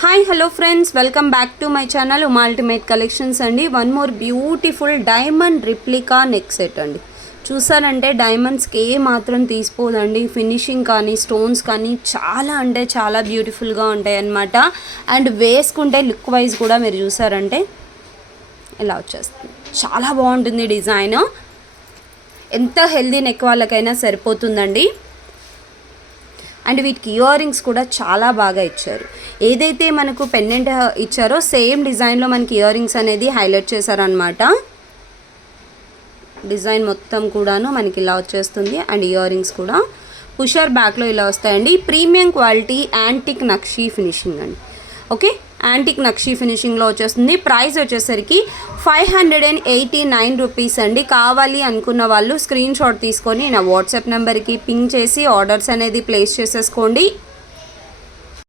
Hi hello friends, welcome back to my channel Uma ultimate collections అండి. One more beautiful diamond replica neck set అండి. చూసారంటే డైమండ్స్కి ఏ మాత్రం తీసిపోదండి. Finishing కానీ stones కానీ చాలా అంటే చాలా బ్యూటిఫుల్గా ఉంటాయి అన్నమాట. అండ్ వేసుకుంటే లుక్ వైజ్ కూడా మీరు చూసారంటే ఇలా వచ్చేస్తుంది. చాలా బాగుంటుంది డిజైన్. ఎంత హెల్దీ నెక్ వాళ్ళకైనా సరిపోతుందండి. అండ్ వీటికి ఇయర్ రింగ్స్ కూడా చాలా బాగా ఇచ్చారు. ఏదైతే మనకు పెండెంట్ ఇచ్చారో సేమ్ డిజైన్లో మనకి ఇయర్ రింగ్స్ అనేది హైలైట్ చేశారనమాట. డిజైన్ మొత్తం కూడాను మనకి ఇలా వచ్చేస్తుంది. అండ్ ఇయర్ రింగ్స్ కూడా పుషర్ బ్యాక్లో ఇలా వస్తాయండి. Premium quality antique nakshi finishing అండి. ఓకే, యాంటిక్ నక్షీ ఫినిషింగ్లో వచ్చేస్తుంది. ప్రైస్ వచ్చేసరికి 589 రూపీస్ అండి. కావాలి అనుకున్న వాళ్ళు స్క్రీన్ షాట్ తీసుకొని నా వాట్సాప్ నెంబర్కి పింగ్ చేసి ఆర్డర్స్ అనేది ప్లేస్ చేసేసుకోండి.